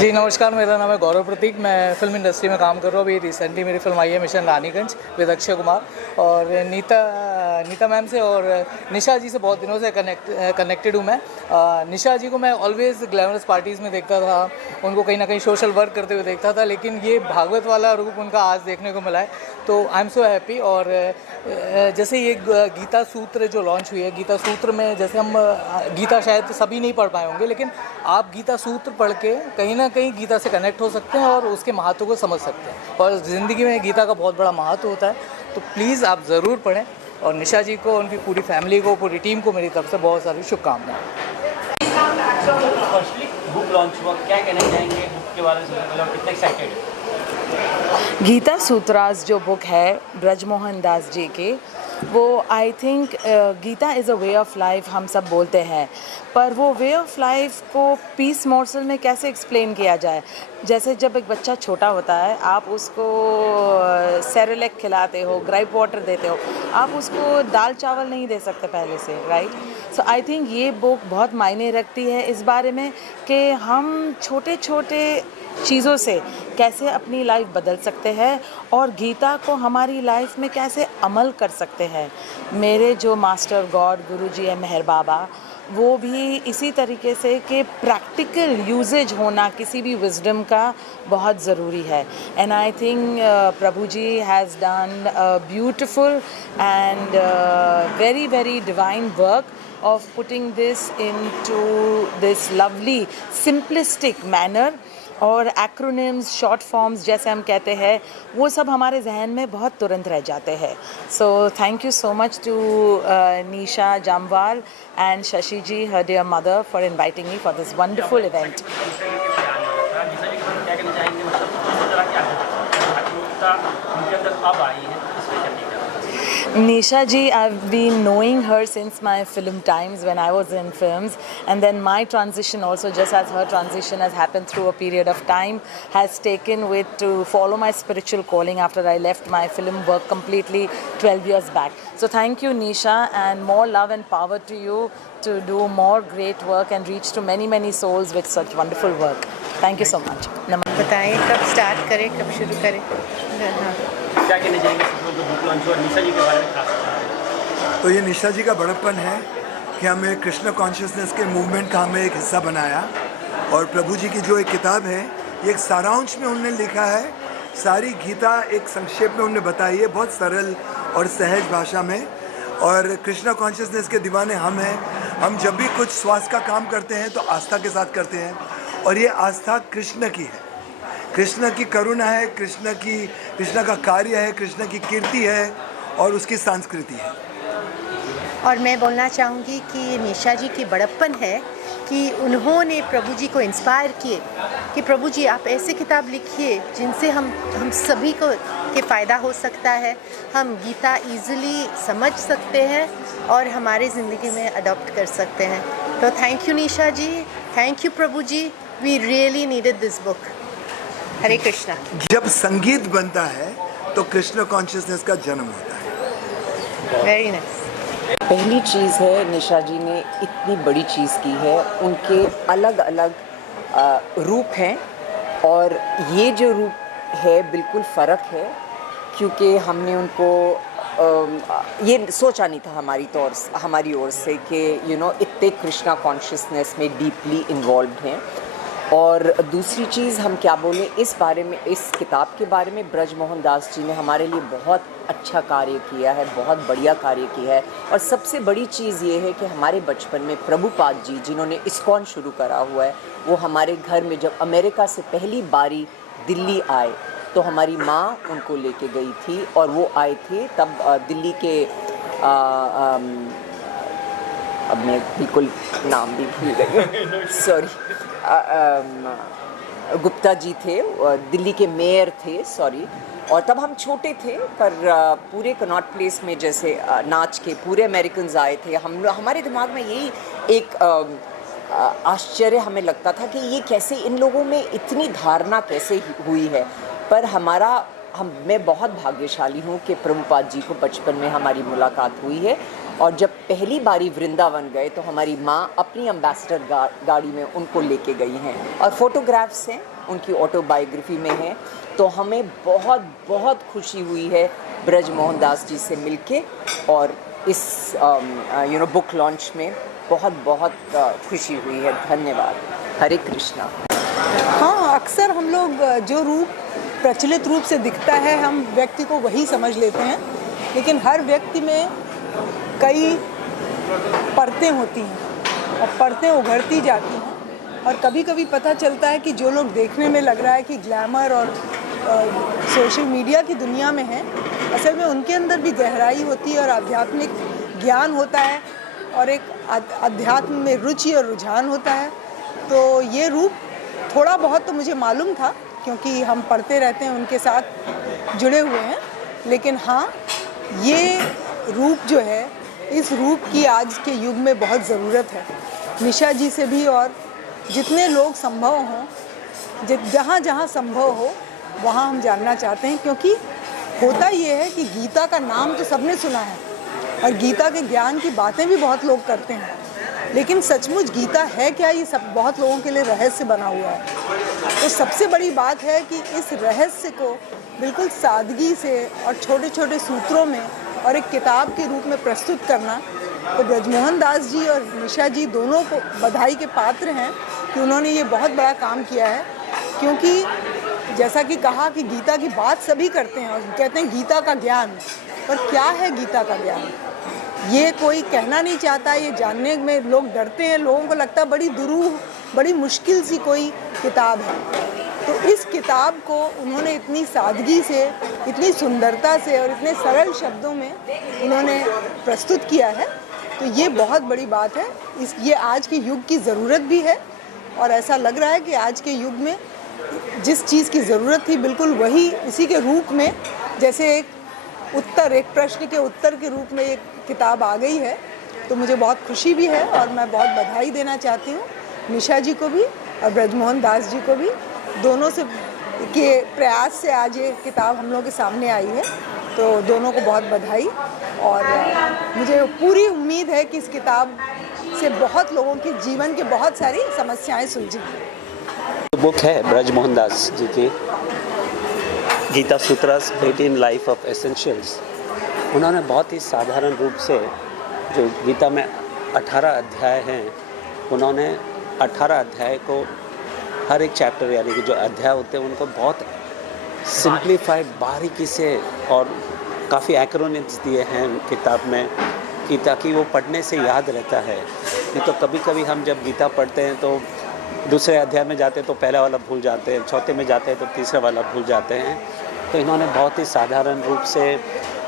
जी नमस्कार, मेरा नाम है गौरव प्रतीक। मैं फिल्म इंडस्ट्री में काम कर रहा हूँ। अभी रिसेंटली मेरी फिल्म आई है मिशन रानीगंज विद अक्षय कुमार और नीता मैम से और निशा जी से बहुत दिनों से कनेक्टेड हूँ मैं। निशा जी को मैं ऑलवेज़ ग्लैमरस पार्टीज़ में देखता था, उनको कहीं ना कहीं सोशल वर्क करते हुए देखता था, लेकिन ये भागवत वाला रूप उनका आज देखने को मिला है, तो आई एम सो हैप्पी। और जैसे ये गीता सूत्र जो लॉन्च हुई है, गीता सूत्र में जैसे हम गीता शायद सभी नहीं पढ़ पाए होंगे, लेकिन आप गीता सूत्र पढ़ के कहीं ना कहीं गीता से कनेक्ट हो सकते हैं और उसके महत्व को समझ सकते हैं। और ज़िंदगी में गीता का बहुत बड़ा महत्व होता है, तो प्लीज़ आप ज़रूर पढ़ें। और निशा जी को, उनकी पूरी फैमिली को, पूरी टीम को मेरी तरफ से बहुत सारी शुभकामनाएं। बुक लॉन्च हुआ, क्या कहना चाहेंगे बुक के बारे में, मतलब कितने एक्साइटेड? गीता सूत्रास जो बुक है ब्रजमोहन दास जी की, वो I think Gita is a way of life हम सब बोलते हैं, पर वो वे ऑफ लाइफ को पीस मॉर्सल में कैसे एक्सप्लेन किया जाए। जैसे जब एक बच्चा छोटा होता है, आप उसको सेरेलेक खिलाते हो, ग्राइप वाटर देते हो, आप उसको दाल चावल नहीं दे सकते पहले से, राइट। सो आई थिंक ये बुक बहुत मायने रखती है इस बारे में कि हम छोटे छोटे चीज़ों से कैसे अपनी लाइफ बदल सकते हैं और गीता को हमारी लाइफ में कैसे अमल कर सकते हैं। मेरे जो मास्टर गॉड गुरुजी है मेहर बाबा, वो भी इसी तरीके से कि प्रैक्टिकल यूजेज होना किसी भी विजडम का बहुत ज़रूरी है. And I think Prabhu ji has done beautiful and very very divine work of putting this into this lovely simplistic manner. और एक्रोनिम्स, शॉर्ट फॉर्म्स जैसे हम कहते हैं, वो सब हमारे जहन में बहुत तुरंत रह जाते हैं. So thank you so much to Nisha Jamwal and Shashi ji, her dear mother, for inviting me for this wonderful event. क्या कहना चाहेंगे, मतलब किस तरह की आत्मकता उनके अंदर अब आई है इस पे करने का? Nisha ji, I've been knowing her since my film times when I was in films, and then my transition also, just as her transition has happened through a period of time, has taken with to follow my spiritual calling after I left my film work completely 12 years back. So thank you Nisha, and more love and power to you to do more great work and reach to many many souls with such wonderful work. Thank you so much. बताएं कब start करें, कब शुरू करें? हाँ. क्या कहना चाहेंगे जो बुक लॉन्च और निशा जी के बारे में खास? तो ये निशा जी का बड़प्पन है कि हमें कृष्ण कॉन्शियसनेस के मूवमेंट का हमें एक हिस्सा बनाया, और प्रभु जी की जो एक किताब है, ये एक सारांश में उन्होंने लिखा है. सारी गीता एक संक्षेप में उन्होंने बताई है, बहुत सरल और सहज भाषा में. और कृष्ण कॉन्शियसनेस के दीवाने हम हैं. हम जब भी कुछ स्वास्थ्य का काम करते हैं तो आस्था के साथ करते हैं, और ये आस्था कृष्ण की है, कृष्ण की करुणा है, कृष्ण का कार्य है, कृष्ण की कीर्ति है और उसकी संस्कृति है. और मैं बोलना चाहूँगी कि निशा जी की बड़प्पन है कि उन्होंने प्रभु जी को इंस्पायर किए कि प्रभु जी आप ऐसे किताब लिखिए जिनसे हम सभी को के फ़ायदा हो सकता है, हम गीता इजीली समझ सकते हैं और हमारे ज़िंदगी में अडॉप्ट कर सकते हैं. तो thank you Nisha ji, thank you Prabhu ji, we really needed this book. Hare Krishna. जब संगीत बनता है तो कृष्ण कॉन्शियसनेस का जन्म होता है. Very nice. पहली चीज़ है, निशा जी ने इतनी बड़ी चीज़ की है. उनके अलग अलग रूप हैं, और ये जो रूप है बिल्कुल फ़र्क है, क्योंकि हमने उनको ये सोचा नहीं था हमारी ओर से कि इतने कृष्णा कॉन्शियसनेस में डीपली इन्वॉल्व हैं. और दूसरी चीज़ हम क्या बोलें इस बारे में, इस किताब के बारे में, ब्रज मोहन दास जी ने हमारे लिए बहुत अच्छा कार्य किया है, बहुत बढ़िया कार्य किया है. और सबसे बड़ी चीज़ ये है कि हमारे बचपन में प्रभुपाद जी, जिन्होंने इस्कॉन शुरू करा हुआ है, वो हमारे घर में जब अमेरिका से पहली बारी दिल्ली आए तो हमारी माँ उनको लेके गई थी, और वो आए थे तब दिल्ली के अब मैं बिल्कुल नाम भी भूल गई, सॉरी, गुप्ता जी थे, दिल्ली के मेयर थे, सॉरी. और तब हम छोटे थे, पर पूरे कनॉट प्लेस में जैसे नाच के पूरे अमेरिकन्स आए थे. हमारे दिमाग में यही एक आश्चर्य हमें लगता था कि ये कैसे, इन लोगों में इतनी धारणा कैसे हुई है. पर मैं बहुत भाग्यशाली हूँ कि प्रभुपाद जी को बचपन में हमारी मुलाकात हुई है. और जब पहली बारी वृंदावन गए तो हमारी माँ अपनी एम्बेसडर गाड़ी में उनको लेके गई हैं, और फोटोग्राफ्स हैं उनकी ऑटोबायोग्राफी में हैं. तो हमें बहुत बहुत खुशी हुई है ब्रज मोहन दास जी से मिलके, और इस बुक लॉन्च में बहुत बहुत खुशी हुई है. धन्यवाद. हरे कृष्णा. हाँ, अक्सर हम लोग जो रूप प्रचलित रूप से दिखता है, हम व्यक्ति को वही समझ लेते हैं, लेकिन हर व्यक्ति में कई परतें होती हैं और परतें उभरती जाती हैं. और कभी कभी पता चलता है कि जो लोग देखने में लग रहा है कि ग्लैमर और सोशल मीडिया की दुनिया में हैं, असल में उनके अंदर भी गहराई होती है और आध्यात्मिक ज्ञान होता है, और एक अध्यात्म में रुचि और रुझान होता है. तो ये रूप थोड़ा बहुत तो मुझे मालूम था, क्योंकि हम पढ़ते रहते हैं, उनके साथ जुड़े हुए हैं. लेकिन हाँ, ये रूप जो है, इस रूप की आज के युग में बहुत ज़रूरत है. निशा जी से भी, और जितने लोग संभव हों, जहाँ जहाँ संभव हो वहाँ हम जानना चाहते हैं. क्योंकि होता ये है कि गीता का नाम तो सबने सुना है, और गीता के ज्ञान की बातें भी बहुत लोग करते हैं, लेकिन सचमुच गीता है क्या, ये सब बहुत लोगों के लिए रहस्य बना हुआ है. तो सबसे बड़ी बात है कि इस रहस्य को बिल्कुल सादगी से और छोटे छोटे सूत्रों में और एक किताब के रूप में प्रस्तुत करना, तो ब्रजमोहन दास जी और निशा जी दोनों को बधाई के पात्र हैं कि उन्होंने ये बहुत बड़ा काम किया है, क्योंकि जैसा कि कहा कि गीता की बात सभी करते हैं और कहते हैं गीता का ज्ञान, पर क्या है गीता का ज्ञान ये कोई कहना नहीं चाहता, ये जानने में लोग डरते हैं, लोगों को लगता है बड़ी दुरूह, बड़ी मुश्किल सी कोई किताब है। तो इस किताब को उन्होंने इतनी सादगी से, इतनी सुंदरता से और इतने सरल शब्दों में उन्होंने प्रस्तुत किया है, तो ये बहुत बड़ी बात है। ये आज के युग की ज़रूरत भी है और ऐसा लग रहा है कि आज के युग में जिस चीज़ की ज़रूरत थी बिल्कुल वही उसी के रूप में, जैसे एक प्रश्न के उत्तर के रूप में एक किताब आ गई है, तो मुझे बहुत खुशी भी है और मैं बहुत बधाई देना चाहती हूँ निशा जी को भी और ब्रजमोहन दास जी को भी, दोनों से के प्रयास से आज ये किताब हम लोगों के सामने आई है, तो दोनों को बहुत बधाई। और मुझे पूरी उम्मीद है कि इस किताब से बहुत लोगों के जीवन की बहुत सारी समस्याएं सुलझेंगी। बुक है ब्रजमोहन दास जी की गीता सूत्रास 18 लाइफ ऑफ एसेंशियल्स। उन्होंने बहुत ही साधारण रूप से, जो गीता में 18 अध्याय हैं, उन्होंने 18 अध्याय को हर एक चैप्टर यानी कि जो अध्याय होते हैं उनको बहुत सिंप्लीफाइड बारीकी से और काफ़ी एक्रोनिम्स दिए हैं किताब में कि ताकि वो पढ़ने से याद रहता है। नहीं तो कभी कभी हम जब गीता पढ़ते हैं तो दूसरे अध्याय में जाते हैं तो पहला वाला भूल जाते हैं, चौथे में जाते हैं तो तीसरा वाला भूल जाते हैं। तो इन्होंने बहुत ही साधारण रूप से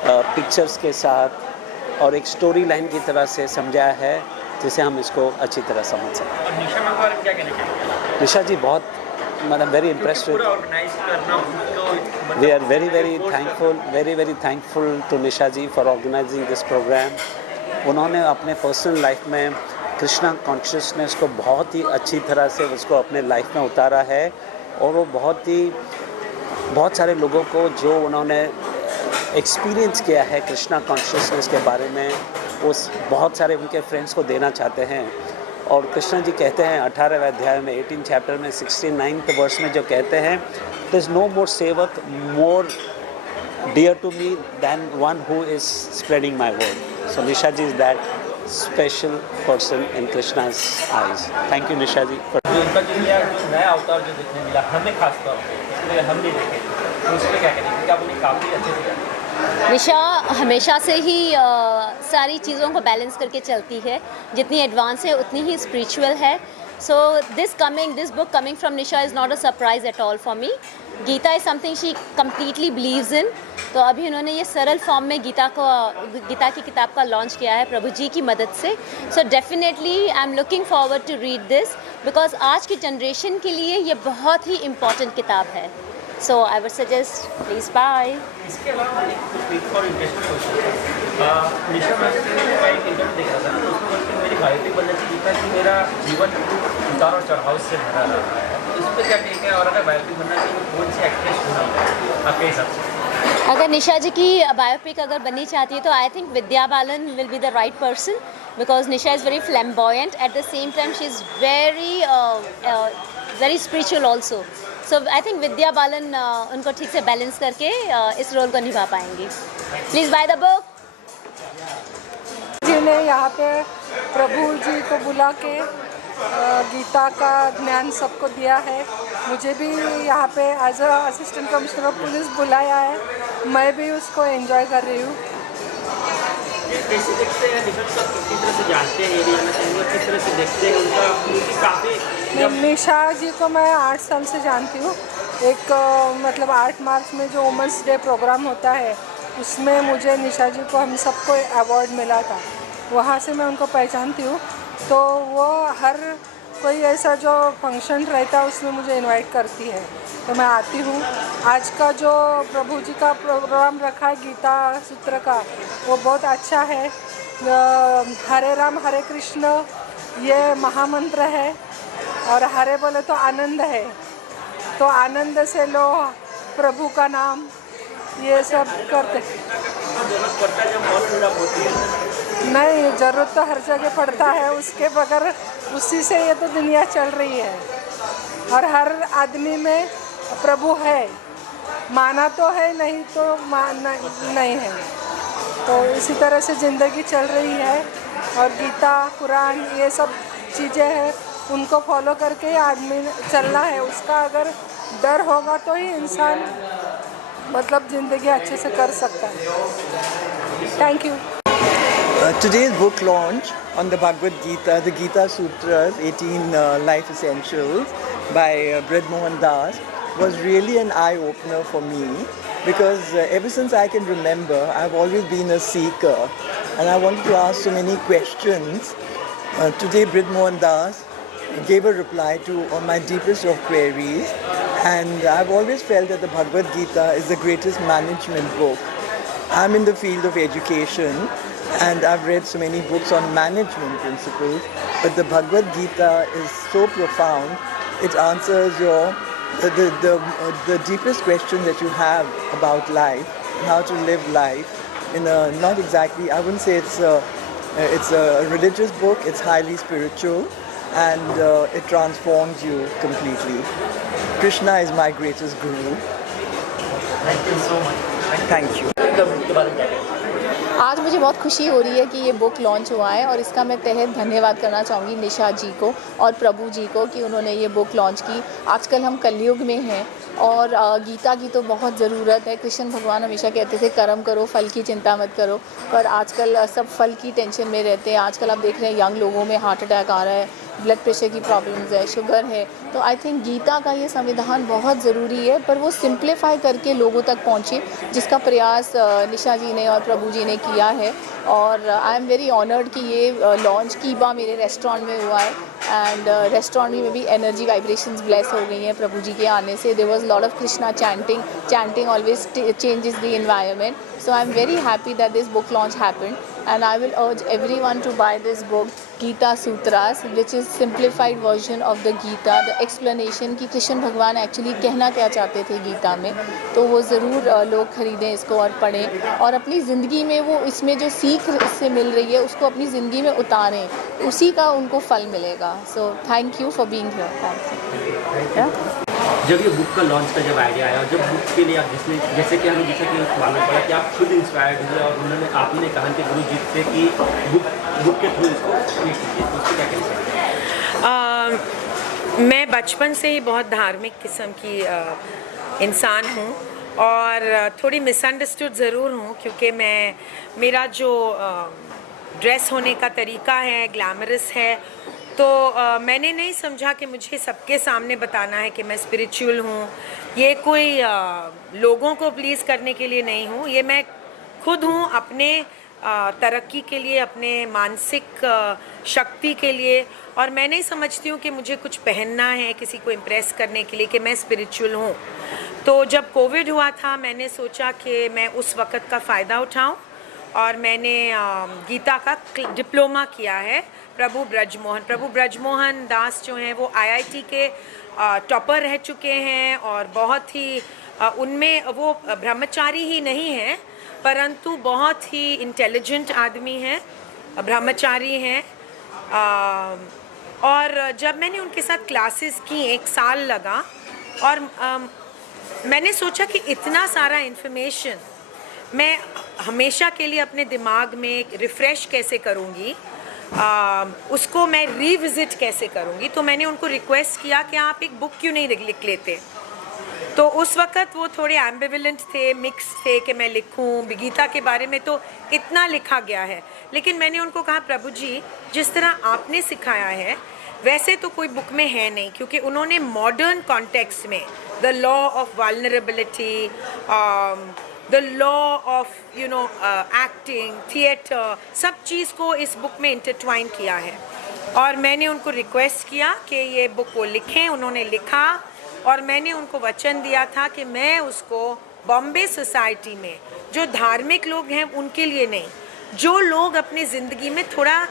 पिक्चर्स के साथ और एक स्टोरी लाइन की तरह से समझाया है जिससे हम इसको अच्छी तरह समझ सकें। और निशा मैम के बारे में क्या कहना चाहिए? निशा जी बहुत मतलब वेरी इम्प्रेस्ड। पूरा ऑर्गेनाइज करना तो we are very thankful to Nisha ji for organizing this program. उन्होंने अपने पर्सनल लाइफ में कृष्णा कॉन्शियसनेस को बहुत ही अच्छी तरह से उसको अपने लाइफ में उतारा है और वो बहुत सारे लोगों को जो उन्होंने एक्सपीरियंस किया है कृष्णा कॉन्शियसनेस के बारे में, वो बहुत सारे उनके फ्रेंड्स को देना चाहते हैं। और कृष्णा जी कहते हैं 18वें अध्याय में 18 चैप्टर में 69th वर्स में जो कहते हैं, there is no more sevak more dear to me than one who is spreading my word. So Nisha ji is that special person in Krishna's eyes. Thank you Nisha ji. उनका जो नया अवतार जो देखने मिला हमें खास तौर पे, इसलिए हम नहीं देखे, तो उस पर क्या करेंगे? क्योंकि आप उन्हें काफ़ी अच्छे से जानते हैं। निशा हमेशा से ही सारी चीज़ों को बैलेंस करके चलती है, जितनी एडवांस है उतनी ही स्पिरिचुअल है। So this book coming from Nisha is not a surprise at all for me. Gita is something she completely believes in. तो अभी उन्होंने ये सरल फॉर्म में गीता की किताब का लॉन्च किया है प्रभु जी की मदद से। So definitely I am looking forward to read this because आज की जनरेशन के लिए ये बहुत ही इम्पॉर्टेंट किताब है। So I would suggest please buy. इसके अलावा एक और इंटरेस्टिंग क्वेश्चन, निशा मैम का एक इंटरव्यू देख रहा था, तो उसमें बोलते मेरी बायोपिक बनना चाहिए था कि मेरा जीवन उतार और चढ़ाव से भरा रहा है। तो इस पर क्या टेक है और अगर बायोपिक बनना चाहिए तो कौन सी एक्ट्रेस होनी है आपके हिसाब से? अगर निशा जी की बायोपिक अगर बननी चाहती है तो I think Vidya Balan will be the right person because Nisha is very flamboyant, at the same time she is very spiritual also. So I think Vidya Balan उनको ठीक से बैलेंस करके इस रोल को निभा पाएंगी। Please buy the book. Ji ने यहाँ पे प्रभु जी को बुला के गीता का ज्ञान सबको दिया है। मुझे भी यहाँ पे as a assistant commissioner of police बुलाया है, मैं भी उसको एंजॉय कर रही हूँ। कैसे देखते हैं निशा जी को, किस तरह से जानते हैं, ये भी जानना चाहेंगे, किस तरह से देखते हैं उनका काफ़ी? निशा जी को मैं 8 साल से जानती हूँ। एक मतलब 8 मार्च में जो वुमेंस डे प्रोग्राम होता है उसमें मुझे निशा जी को हम सबको अवार्ड मिला था, वहाँ से मैं उनको पहचानती हूँ। तो वो हर कोई ऐसा जो फंक्शन रहता है उसमें मुझे इनवाइट करती है, तो मैं आती हूँ। आज का जो प्रभु जी का प्रोग्राम रखा है गीता सूत्र का, वो बहुत अच्छा है। हरे राम हरे कृष्ण ये महामंत्र है और हरे बोले तो आनंद है, तो आनंद से लो प्रभु का नाम, ये सब करते। नहीं, ज़रूरत तो हर जगह पड़ता है, उसके बगैर उसी से ये तो दुनिया चल रही है और हर आदमी में प्रभु है, माना तो है नहीं तो नहीं है। तो इसी तरह से ज़िंदगी चल रही है और गीता कुरान ये सब चीज़ें हैं, उनको फॉलो करके ही आदमी चलना है। उसका अगर डर होगा तो ही इंसान मतलब ज़िंदगी अच्छे से कर सकता है। Thank you. Today's book launch on the Bhagavad Gita, the Gita Sutras, 18 Life Essentials by Brij Mohan Das, was really an eye-opener for me because ever since I can remember, I've always been a seeker and I wanted to ask so many questions. Today, Brij Mohan Das gave a reply to all my deepest of queries, and I've always felt that the Bhagavad Gita is the greatest management book. I'm in the field of education and I've read so many books on management principles, but the Bhagavad Gita is so profound. It answers the deepest question that you have about life, how to live life in a, not exactly, I wouldn't say it's a religious book, it's highly spiritual, and it transforms you completely. Krishna is my greatest guru. Thank you so much. Thank you. आज मुझे बहुत खुशी हो रही है कि ये book launch हुआ है और इसका मैं तहे धन्यवाद करना चाहूँगी निशा जी को और प्रभु जी को कि उन्होंने ये बुक लॉन्च की। आजकल हम कलयुग में हैं और गीता की तो बहुत ज़रूरत है। कृष्ण भगवान हमेशा कहते थे कर्म करो, फल की चिंता मत करो, पर आजकल सब फल की टेंशन में रहते हैं। आजकल आप देख रहे हैं यंग लोगों में हार्ट अटैक आ रहा है, ब्लड प्रेशर की प्रॉब्लम्स है, शुगर है। तो आई थिंक गीता का ये संविधान बहुत ज़रूरी है, पर वो सिंप्लीफाई करके लोगों तक पहुँचे, जिसका प्रयास निशा जी ने और प्रभु जी ने किया है। और आई एम वेरी ऑनर्ड कि ये लॉन्च कीबा मेरे रेस्टोरेंट में हुआ है एंड रेस्टोरेंट में भी एनर्जी वाइब्रेशंस ब्लेस हो गई हैं प्रभु जी के आने से। There was lot of Krishna chanting always changes the environment. So I'm very happy that this book launch happened, and I will urge everyone to buy this book, Gita Sutras, which is simplified version of the Gita, the explanation कि कृष्ण भगवान actually कहना क्या चाहते थे गीता में। तो वो ज़रूर लोग ख़रीदें इसको और पढ़ें और अपनी ज़िंदगी में वो इसमें जो सीख इससे मिल रही है उसको अपनी ज़िंदगी में उतारें, उसी का उनको फल मिलेगा। सो thank you for being here. जब ये बुक का लॉन्च का जब आइडिया आया और जब बुक के लिए आप जैसे कि हमें जैसा कि मालूम पड़ा कि आप खुद इंस्पायर्ड हुए और आपने कहा कि गुरु जी से कि बुक के थ्रू इसको क्रिएट कीजिए, तो उसको क्या कहना चाहिए? मैं बचपन से ही बहुत धार्मिक किस्म की इंसान हूँ और थोड़ी मिसअंडरस्टूड ज़रूर हूँ क्योंकि मेरा जो ड्रेस होने का तरीका है ग्लैमरस है, तो मैंने नहीं समझा कि मुझे सबके सामने बताना है कि मैं स्पिरिचुअल हूँ। ये कोई लोगों को प्लीज़ करने के लिए नहीं हूँ, ये मैं खुद हूँ अपने तरक्की के लिए, अपने मानसिक शक्ति के लिए। और मैं नहीं समझती हूँ कि मुझे कुछ पहनना है किसी को इम्प्रेस करने के लिए कि मैं स्पिरिचुअल हूँ। तो जब कोविड हुआ था मैंने सोचा कि मैं उस वक़्त का फ़ायदा उठाऊँ और मैंने गीता का डिप्लोमा किया है। प्रभु ब्रज मोहन दास जो हैं वो IIT के टॉपर रह चुके हैं और बहुत ही उनमें वो ब्रह्मचारी ही नहीं हैं परंतु बहुत ही इंटेलिजेंट आदमी हैं, ब्रह्मचारी हैं। और जब मैंने उनके साथ क्लासेस की 1 साल लगा और मैंने सोचा कि इतना सारा इन्फॉर्मेशन मैं हमेशा के लिए अपने दिमाग में रिफ़्रेश कैसे करूँगी, उसको मैं रिविज़िट कैसे करूँगी। तो मैंने उनको रिक्वेस्ट किया कि आप एक बुक क्यों नहीं लिख लेते। तो उस वक़्त वो थोड़े एम्बिवेलेंट थे, मिक्स थे कि मैं लिखूँ। गीता के बारे में तो इतना लिखा गया है, लेकिन मैंने उनको कहा प्रभु जी जिस तरह आपने सिखाया है वैसे तो कोई बुक में है नहीं, क्योंकि उन्होंने मॉडर्न कॉन्टेक्स्ट में the law of vulnerability, the law of acting, theatre, सब चीज़ को इस बुक में इंटरट्वाइन किया है। और मैंने उनको रिक्वेस्ट किया कि ये बुक को लिखें, उन्होंने लिखा और मैंने उनको वचन दिया था कि मैं उसको बॉम्बे सोसाइटी में जो धार्मिक लोग हैं उनके लिए नहीं, जो लोग अपनी ज़िंदगी में थोड़ा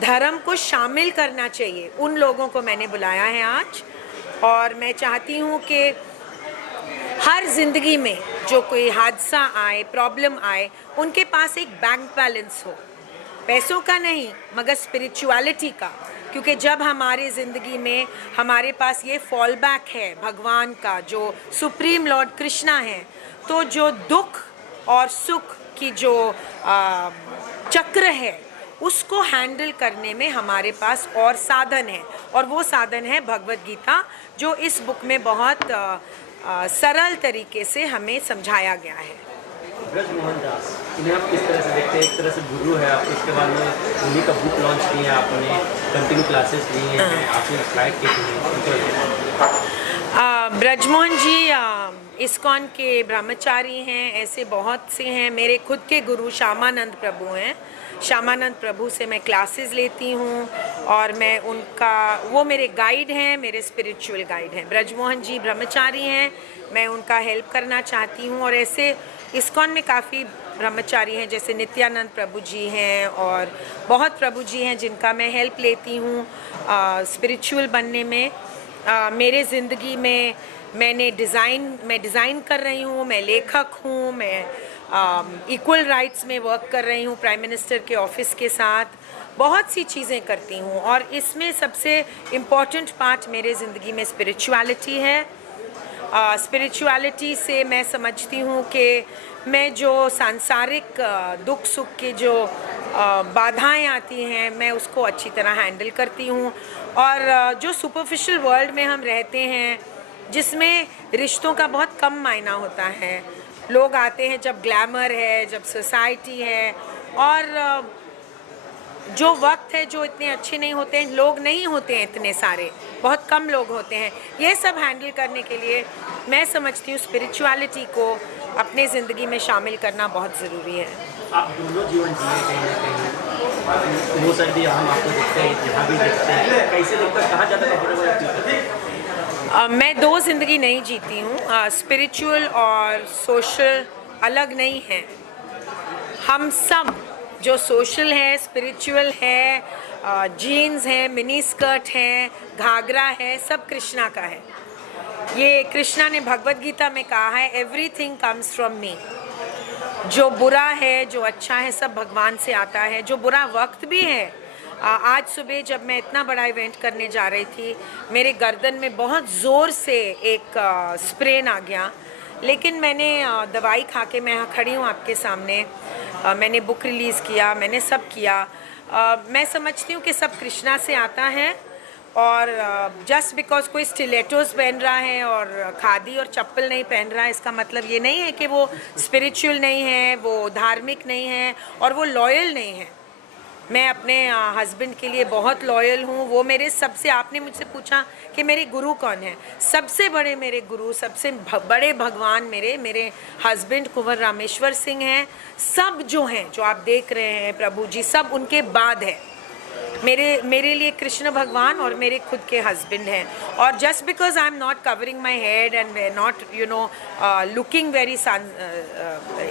धर्म को शामिल करना चाहिए उन लोगों को मैंने बुलाया है आज। और मैं चाहती हूँ कि हर ज़िंदगी में जो कोई हादसा आए, प्रॉब्लम आए, उनके पास एक बैंक बैलेंस हो, पैसों का नहीं मगर स्पिरिचुअलिटी का। क्योंकि जब हमारी ज़िंदगी में हमारे पास ये फॉल बैक है भगवान का, जो सुप्रीम लॉर्ड कृष्णा है, तो जो दुख और सुख की जो चक्र है उसको हैंडल करने में हमारे पास और साधन है, और वो साधन है भगवत गीता, जो इस बुक में बहुत सरल तरीके से हमें समझाया गया है। ब्रजमोहन दास, इन्हें आप किस तरह से देखते हैं? एक तरह से गुरु है आप, इसके बाद में उन्हीं का बुक लॉन्च किया आपने, कंटिन्यू क्लासेस लिए हैं, आपने स्लाइड की थी। ब्रजमोहन जी इस्कॉन के ब्रह्मचारी हैं, ऐसे बहुत से हैं। मेरे खुद के गुरु श्यामानंद प्रभु हैं। श्यामानंद प्रभु से मैं क्लासेस लेती हूँ और मैं उनका, वो मेरे गाइड हैं, मेरे स्पिरिचुअल गाइड हैं। ब्रजमोहन जी ब्रह्मचारी हैं, मैं उनका हेल्प करना चाहती हूँ। और ऐसे इस्कॉन में काफ़ी ब्रह्मचारी हैं, जैसे नित्यानंद प्रभु जी हैं और बहुत प्रभु जी हैं जिनका मैं हेल्प लेती हूँ स्पिरिचुअल बनने में। मेरे ज़िंदगी में मैं डिज़ाइन कर रही हूँ, मैं लेखक हूँ, मैं इक्वल राइट्स में वर्क कर रही हूँ प्राइम मिनिस्टर के ऑफिस के साथ, बहुत सी चीज़ें करती हूँ। और इसमें सबसे इम्पॉर्टेंट पार्ट मेरे ज़िंदगी में स्पिरिचुअलिटी है। स्पिरिचुअलिटी से मैं समझती हूँ कि मैं जो सांसारिक दुख सुख के जो बाधाएं आती हैं, मैं उसको अच्छी तरह हैंडल करती हूँ। और जो सुपरफिशियल वर्ल्ड में हम रहते हैं, जिसमें रिश्तों का बहुत कम मायना होता है, लोग आते हैं जब ग्लैमर है, जब सोसाइटी है, और जो वक्त है जो इतने अच्छे नहीं होते हैं, लोग नहीं होते हैं इतने सारे, बहुत कम लोग होते हैं। ये सब हैंडल करने के लिए मैं समझती हूँ स्पिरिचुअलिटी को अपने ज़िंदगी में शामिल करना बहुत ज़रूरी है। आप दोनों जीवन जिए कहीं ना कहीं, वो साइड भी हम आपको देखते हैं, यहाँ भी देखते हैं, कैसे देखकर कहाँ ज़्यादा कंफर्टेबल? मैं दो ज़िंदगी नहीं जीती हूँ। स्पिरिचुअल और सोशल अलग नहीं हैं। हम सब जो सोशल है, स्पिरिचुअल है, जीन्स है, मिनी स्कर्ट है, घाघरा है, सब कृष्णा का है। ये कृष्णा ने भगवत गीता में कहा है, एवरीथिंग कम्स फ्रॉम मी। जो बुरा है, जो अच्छा है, सब भगवान से आता है। जो बुरा वक्त भी है, आज सुबह जब मैं इतना बड़ा इवेंट करने जा रही थी, मेरे गर्दन में बहुत ज़ोर से एक स्प्रेन आ गया, लेकिन मैंने दवाई खा के मैं यहाँ खड़ी हूँ आपके सामने। मैंने बुक रिलीज़ किया, मैंने सब किया। मैं समझती हूँ कि सब कृष्णा से आता है, और जस्ट बिकॉज कोई स्टिलेटोस पहन रहा है और खादी और चप्पल नहीं पहन रहा है, इसका मतलब ये नहीं है कि वो स्पिरिचुअल नहीं है, वो धार्मिक नहीं है और वो लॉयल नहीं है। मैं अपने हस्बैंड के लिए बहुत लॉयल हूँ। वो मेरे सबसे, आपने मुझसे पूछा कि मेरे गुरु कौन है, सबसे बड़े मेरे गुरु, सबसे बड़े भगवान मेरे हस्बैंड कुंवर रामेश्वर सिंह हैं। सब जो हैं, जो आप देख रहे हैं प्रभु जी, सब उनके बाद है। मेरे लिए कृष्ण भगवान और मेरे खुद के हस्बैंड हैं। और just because I am not covering my head and not looking very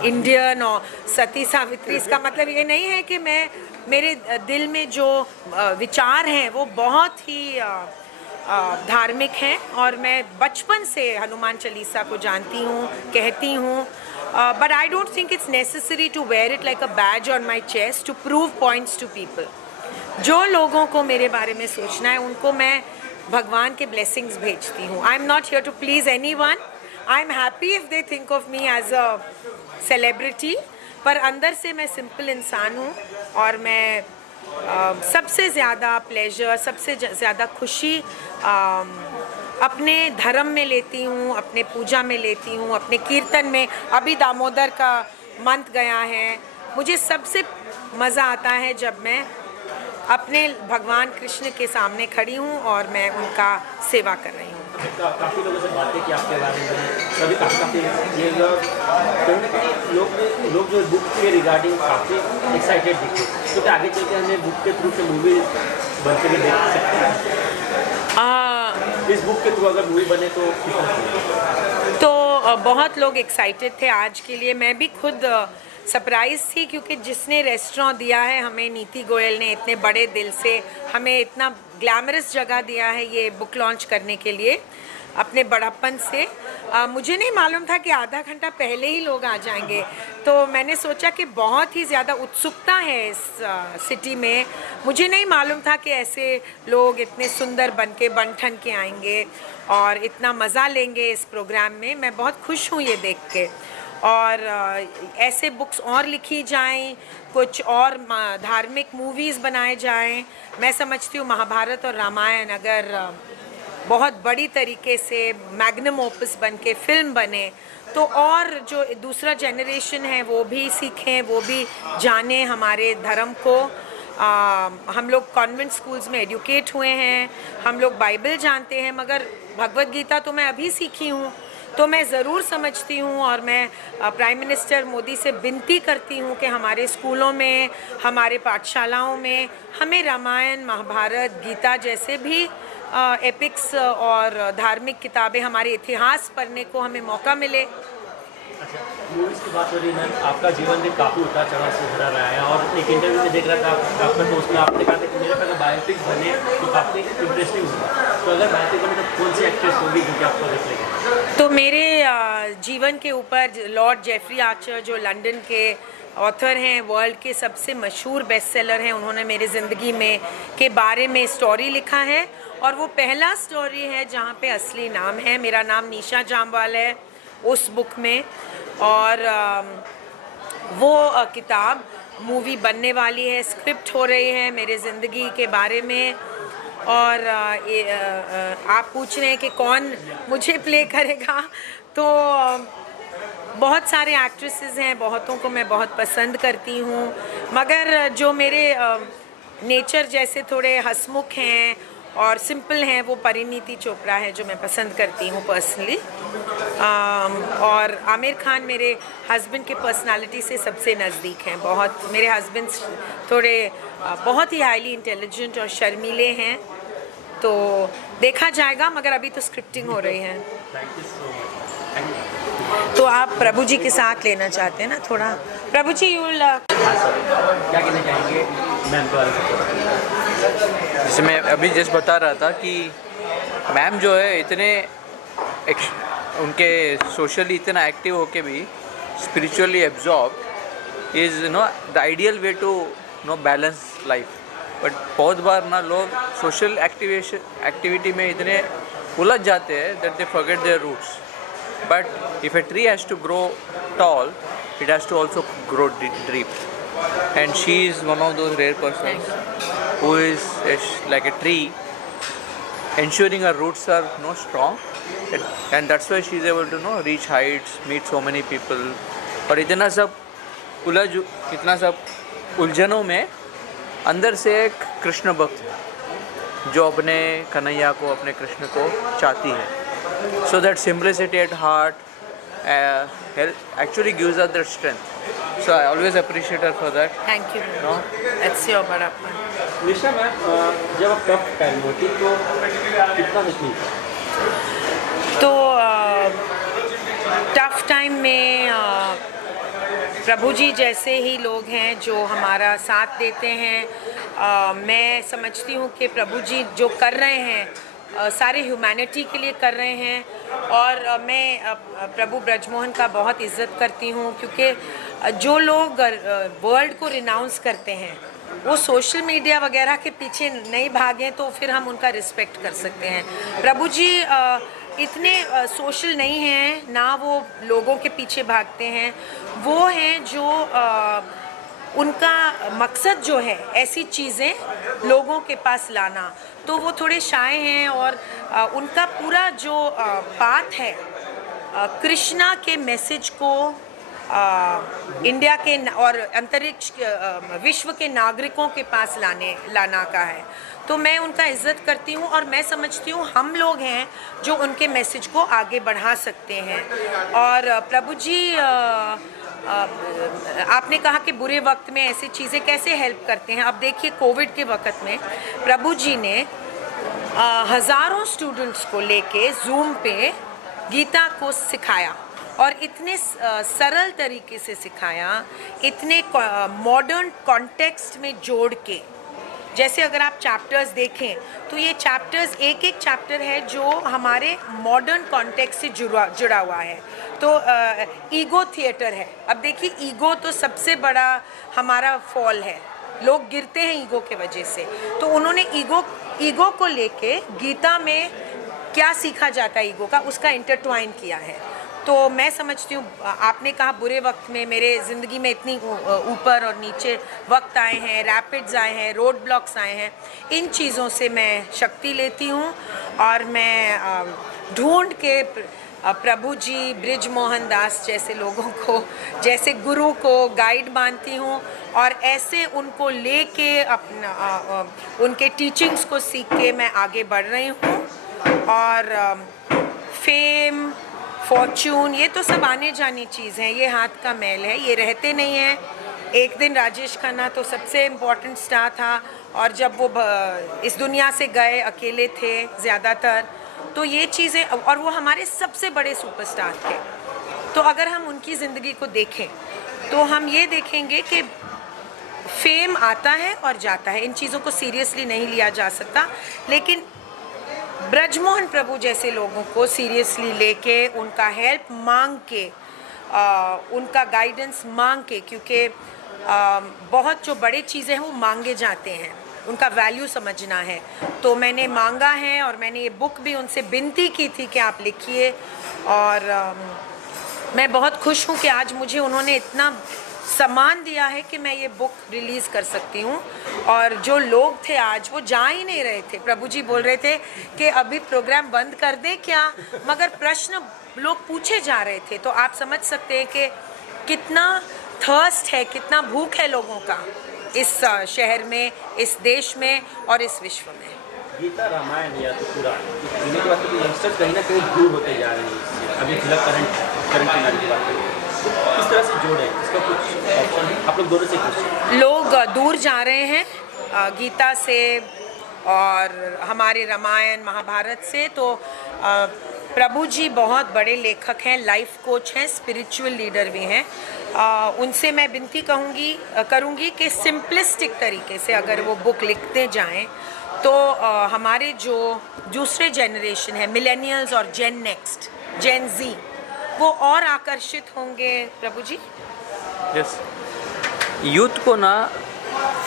Indian और सती सावित्री, इसका मतलब ये नहीं है कि मेरे दिल में जो विचार हैं वो बहुत ही धार्मिक हैं। और मैं बचपन से हनुमान चालीसा को जानती हूँ, कहती हूँ, but I don't think it's necessary to wear it like a badge on my chest to prove points to people. जो लोगों को मेरे बारे में सोचना है, उनको मैं भगवान के ब्लेसिंग्स भेजती हूँ। I am not here to please anyone. I am happy if they think of me as a celebrity, पर अंदर से मैं सिंपल इंसान हूँ। और मैं सबसे ज़्यादा प्लेजर, सबसे ज़्यादा खुशी अपने धर्म में लेती हूँ, अपने पूजा में लेती हूँ, अपने कीर्तन में। अभी दामोदर का मंत्र गया है। मुझे सबसे मज़ा आता है जब मैं अपने भगवान कृष्ण के सामने खड़ी हूँ और मैं उनका सेवा कर रही हूँ। काफ़ी लोगों से बातें की आपके बारे में, सभी काफ़ी ये लोग जो बुक के रिगार्डिंग काफ़ी एक्साइटेड दिखे, क्योंकि आगे चलते हमें बुक के थ्रू से मूवी बनते हुए देख सकते हैं। इस बुक के थ्रू अगर मूवी बने तो बहुत लोग एक्साइटेड थे आज के लिए। मैं भी खुद सरप्राइज थी, क्योंकि जिसने रेस्टोरेंट दिया है हमें, नीति गोयल ने इतने बड़े दिल से हमें इतना ग्लैमरस जगह दिया है ये बुक लॉन्च करने के लिए अपने बड़प्पन से। मुझे नहीं मालूम था कि आधा घंटा पहले ही लोग आ जाएंगे, तो मैंने सोचा कि बहुत ही ज़्यादा उत्सुकता है इस सिटी में। मुझे नहीं मालूम था कि ऐसे लोग इतने सुंदर बन ठन के आएंगे और इतना मज़ा लेंगे इस प्रोग्राम में। मैं बहुत खुश हूँ ये देख के। और ऐसे बुक्स और लिखी जाएं, कुछ और धार्मिक मूवीज़ बनाए जाएं। मैं समझती हूँ महाभारत और रामायण अगर बहुत बड़ी तरीके से मैग्नम ओपस बन के फिल्म बने तो और जो दूसरा जनरेशन है वो भी सीखें, वो भी जाने हमारे धर्म को। हम लोग कॉन्वेंट स्कूल्स में एजुकेट हुए हैं, हम लोग बाइबल जानते हैं, मगर भगवत गीता तो मैं अभी सीखी हूँ। तो मैं ज़रूर समझती हूँ और मैं प्राइम मिनिस्टर मोदी से विनती करती हूँ कि हमारे स्कूलों में, हमारे पाठशालाओं में हमें रामायण, महाभारत, गीता जैसे भी एपिक्स और धार्मिक किताबें, हमारे इतिहास पढ़ने को हमें मौका मिले। अच्छा, मूवीज़ की बात हो रही है, आपका जीवन भी काफ़ी उतार चढ़ाव से भरा रहा है और एक इंटरव्यू में देख रहा था आपका, तो उसमें आपने कहा था कि मेरे अगर बायोपिक बने तो काफ़ी इंटरेस्टिंग होगा। तो अगर बायोपिक बने तो कौन सी एक्ट्रेस होगी जो कि आपको देखेंगे? तो मेरे जीवन के ऊपर लॉर्ड जेफरी आर्चर जो लंदन के ऑथर हैं, वर्ल्ड के सबसे मशहूर बेस्ट सेलर हैं, उन्होंने मेरे ज़िंदगी में के बारे में स्टोरी लिखा है और वो पहला स्टोरी है जहाँ पे असली नाम है, मेरा नाम निशा जामवाल है उस बुक में। और वो किताब मूवी बनने वाली है, स्क्रिप्ट हो रही है मेरे ज़िंदगी के बारे में। और आप पूछ रहे हैं कि कौन मुझे प्ले करेगा, तो बहुत सारे एक्ट्रेसेस हैं, बहुतों को मैं बहुत पसंद करती हूँ, मगर जो मेरे नेचर जैसे थोड़े हंसमुख हैं और सिंपल हैं वो परिणीति चोपड़ा है जो मैं पसंद करती हूँ पर्सनली। और आमिर खान मेरे हस्बैंड के पर्सनालिटी से सबसे नज़दीक हैं बहुत। मेरे हस्बैंड थोड़े बहुत ही हाईली इंटेलिजेंट और शर्मीले हैं, तो देखा जाएगा, मगर अभी तो स्क्रिप्टिंग हो रही है। तो आप प्रभु जी के साथ लेना चाहते हैं ना थोड़ा? प्रभु जी क्या कहना चाहेंगे मैम के बारे में? जैसे मैं अभी जस्ट बता रहा था कि मैम जो है इतने उनके सोशली इतना एक्टिव होके भी spiritually absorb is the ideal way to balance life. But बहुत बार ना लोग सोशल एक्टिविटी में इतने उलझ जाते हैं that they forget their roots. But if a tree has to grow tall, it has to also grow deep, and she is one of those rare persons who is like a tree, ensuring her roots are strong, and that's why she is able to reach heights, meet so many people. और इतना सब उलझनों में अंदर से एक कृष्ण भक्त है जो अपने कन्हैया को, अपने कृष्ण को चाहती है। So that simplicity at heart actually gives us that strength. So I always appreciate her for that. Thank you. That's your बड़प्पन। निशा मैम, जब आप टफ टाइम होती तो कितना मुश्किल था? तो टफ टाइम में प्रभु जी जैसे ही लोग हैं जो हमारा साथ देते हैं। मैं समझती हूँ कि प्रभु जी जो कर रहे हैं सारे ह्यूमैनिटी के लिए कर रहे हैं, और मैं प्रभु ब्रजमोहन का बहुत इज़्ज़त करती हूँ, क्योंकि जो लोग वर्ल्ड को रिनाउंस करते हैं वो सोशल मीडिया वगैरह के पीछे नहीं भागें तो फिर हम उनका रिस्पेक्ट कर सकते हैं। प्रभु जी इतने सोशल नहीं हैं, ना वो लोगों के पीछे भागते हैं, वो हैं जो उनका मकसद जो है ऐसी चीज़ें लोगों के पास लाना, तो वो थोड़े शाय हैं। और उनका पूरा जो बात है कृष्णा के मैसेज को इंडिया के और अंतरिक्ष विश्व के नागरिकों के पास लाना का है, तो मैं उनका इज़्ज़त करती हूँ और मैं समझती हूँ हम लोग हैं जो उनके मैसेज को आगे बढ़ा सकते हैं। और प्रभु जी आपने कहा कि बुरे वक्त में ऐसी चीज़ें कैसे हेल्प करते हैं। अब देखिए कोविड के वक्त में प्रभु जी ने हज़ारों स्टूडेंट्स को लेके जूम पे गीता को सिखाया, और इतने सरल तरीके से सिखाया, इतने मॉडर्न कॉन्टेक्स्ट में जोड़ के। जैसे अगर आप चैप्टर्स देखें तो ये चैप्टर्स एक एक चैप्टर है जो हमारे मॉडर्न कॉन्टेक्स्ट से जुड़ा हुआ है। तो ईगो थिएटर है। अब देखिए ईगो तो सबसे बड़ा हमारा फॉल है, लोग गिरते हैं ईगो के वजह से, तो उन्होंने ईगो को लेके गीता में क्या सीखा जाता है ईगो का, उसका इंटरट्वाइन किया है। तो मैं समझती हूँ आपने कहा बुरे वक्त में मेरे ज़िंदगी में इतनी ऊपर और नीचे वक्त आए हैं, रैपिड्स आए हैं, रोड ब्लॉक्स आए हैं, इन चीज़ों से मैं शक्ति लेती हूँ और मैं ढूंढ के प्रभु जी, ब्रिज मोहन दास जैसे लोगों को, जैसे गुरु को गाइड मानती हूँ और ऐसे उनको लेके अपना उनके टीचिंग्स को सीख के मैं आगे बढ़ रही हूँ। और फेम, फॉर्च्यून, ये तो सब आने जानी चीज़ है, ये हाथ का मैल है, ये रहते नहीं हैं। एक दिन राजेश खन्ना तो सबसे इम्पोर्टेंट स्टार था और जब वो इस दुनिया से गए अकेले थे ज़्यादातर, तो ये चीज़ें, और वो हमारे सबसे बड़े सुपरस्टार थे। तो अगर हम उनकी ज़िंदगी को देखें तो हम ये देखेंगे कि फेम आता है और जाता है, इन चीज़ों को सीरियसली नहीं लिया जा सकता, लेकिन ब्रजमोहन प्रभु जैसे लोगों को सीरियसली लेके उनका हेल्प मांग के, उनका गाइडेंस मांग के, क्योंकि बहुत जो बड़े चीज़ें हैं वो मांगे जाते हैं, उनका वैल्यू समझना है। तो मैंने मांगा है और मैंने ये बुक भी उनसे विनती की थी कि आप लिखिए, और मैं बहुत खुश हूँ कि आज मुझे उन्होंने इतना सम्मान दिया है कि मैं ये बुक रिलीज़ कर सकती हूँ। और जो लोग थे आज वो जा ही नहीं रहे थे, प्रभु जी बोल रहे थे कि अभी प्रोग्राम बंद कर दे क्या, मगर प्रश्न लोग पूछे जा रहे थे। तो आप समझ सकते हैं कि कितना थर्स्ट है, कितना भूख है लोगों का इस शहर में, इस देश में और इस विश्व में। गीता, रामायण या तो पुराण, इन्हीं के बाद तो यंगस्टर्स कहीं ना कहीं दूर होते जा रहे हैं इससे। अभी फिलहाल करंट सिनारी की बात करें तो किस तरह से जोड़ें, इसका कुछ ऑप्शन आप लोग दोनों से कुछ? लोग दूर जा रहे हैं गीता से और हमारे रामायण महाभारत से। तो प्रभु जी बहुत बड़े लेखक हैं, लाइफ कोच हैं, स्पिरिचुअल लीडर भी हैं। उनसे मैं विनती करूँगी कि सिंपलिस्टिक तरीके से अगर वो बुक लिखते जाएं तो हमारे जो दूसरे जनरेशन है, मिलेनियल्स और जेन नेक्स्ट, जेन जी, वो और आकर्षित होंगे प्रभु जी। यस, यूथ को ना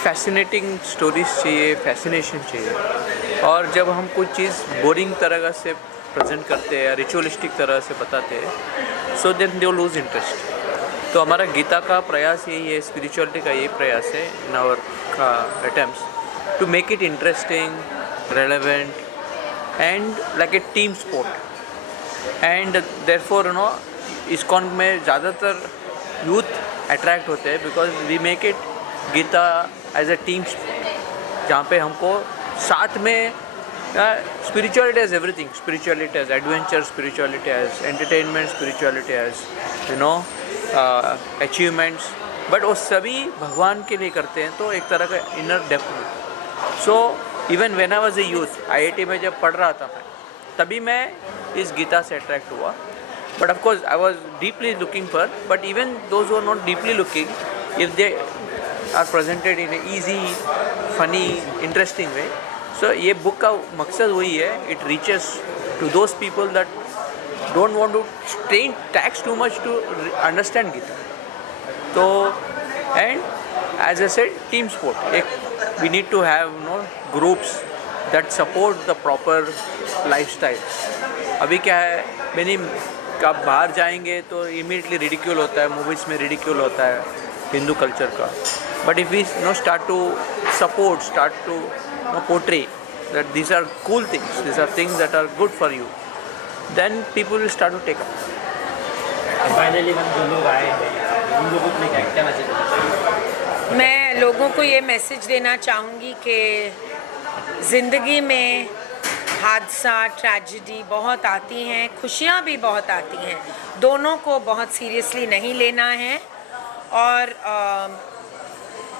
फैसिनेटिंग स्टोरीज चाहिए, फैसिनेशन चाहिए, और जब हम कुछ चीज़ बोरिंग तरह से प्रेजेंट करते हैं, रिचुअलिस्टिक तरह से बताते हैं, so then they lose interest. तो हमारा गीता का प्रयास यही है, स्पिरिचुअलिटी का यही प्रयास है in our attempts to make it interesting, relevant and like a team sport. And therefore you know ISKCON में ज़्यादातर यूथ अट्रैक्ट होते हैं because we make it Gita as a team sport, जहाँ पे हमको साथ में spirituality as everything, spirituality as adventure, spirituality as entertainment, spirituality as you know achievements, but वो सभी भगवान के लिए करते हैं, तो एक तरह का इनर डेप्थ मिलता है। So even when I was a youth, IIT में जब पढ़ रहा था मैं, तभी मैं इस गीता से अट्रैक्ट हुआ। But of course I was deeply looking for, but even those who are not deeply looking, if they are presented in a easy, funny, interesting way, so ये बुक का मकसद वही है, it reaches to those people that don't want to strain tax too much to understand Gita. तो and as I said, team sport, एक we need to have no groups that support the proper lifestyle. अभी क्या है, मैंने कब बाहर जाएंगे तो इमीडिएटली रिडिक्यूल होता है, मूवीज़ में रिडिक्यूल होता है हिंदू कल्चर का, but if we know start to support, start to portray that these are cool things, these are things that are good for you, then people will start to take up. Finally, जो लोग आए हैं उन लोगों को क्या कहना चाहिए? मैं लोगों को ये मैसेज देना चाहूँगी कि ज़िंदगी में हादसा, ट्रेजेडी बहुत आती हैं, खुशियाँ भी बहुत आती हैं, दोनों को बहुत सीरियसली नहीं लेना है, और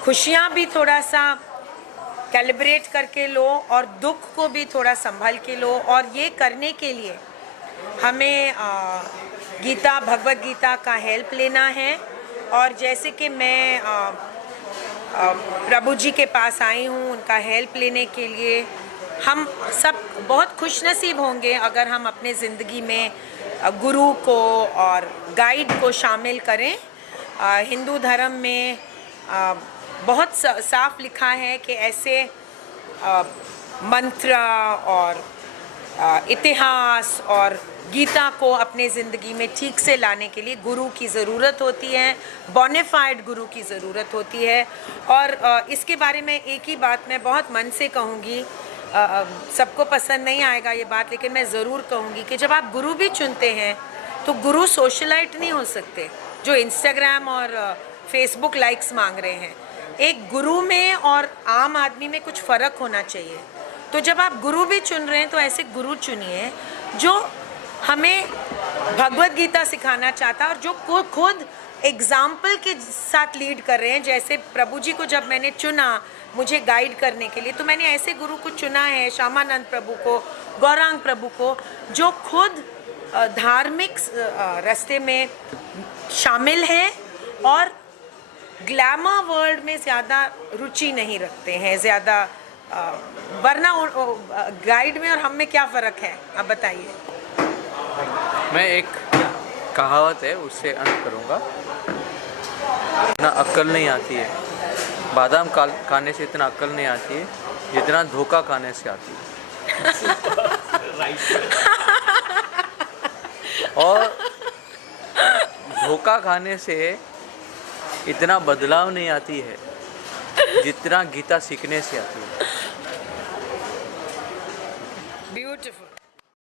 खुशियाँ भी थोड़ा सा कैलिब्रेट करके लो और दुख को भी थोड़ा संभल के लो। और ये करने के लिए हमें गीता, भगवद गीता का हेल्प लेना है। और जैसे कि मैं प्रभु जी के पास आई हूँ उनका हेल्प लेने के लिए, हम सब बहुत खुशनसीब होंगे अगर हम अपने ज़िंदगी में गुरु को और गाइड को शामिल करें। हिंदू धर्म में बहुत साफ लिखा है कि ऐसे मंत्र और इतिहास और गीता को अपने ज़िंदगी में ठीक से लाने के लिए गुरु की ज़रूरत होती है, बोनाफाइड गुरु की ज़रूरत होती है। और इसके बारे में एक ही बात मैं बहुत मन से कहूँगी, सबको पसंद नहीं आएगा ये बात, लेकिन मैं ज़रूर कहूँगी कि जब आप गुरु भी चुनते हैं तो गुरु सोशलाइट नहीं हो सकते जो इंस्टाग्राम और फेसबुक लाइक्स मांग रहे हैं। एक गुरु में और आम आदमी में कुछ फ़र्क होना चाहिए। तो जब आप गुरु भी चुन रहे हैं तो ऐसे गुरु चुनिए जो हमें भगवत गीता सिखाना चाहता है और जो खुद एग्जाम्पल के साथ लीड कर रहे हैं। जैसे प्रभु जी को जब मैंने चुना मुझे गाइड करने के लिए, तो मैंने ऐसे गुरु को चुना है, श्यामानंद प्रभु को, गौरांग प्रभु को, जो खुद धार्मिक रास्ते में शामिल हैं और ग्लैमर वर्ल्ड में ज़्यादा रुचि नहीं रखते हैं ज़्यादा। वरना गाइड में और हम में क्या फ़र्क है, आप बताइए। मैं एक कहावत है उससे अंत करूँगा, इतना अक्ल नहीं आती है, बादाम खाने से इतना अक्ल नहीं आती है जितना धोखा खाने से आती है। और धोखा खाने से इतना बदलाव नहीं आती है जितना गीता सीखने से आती है। ब्यूटीफुल।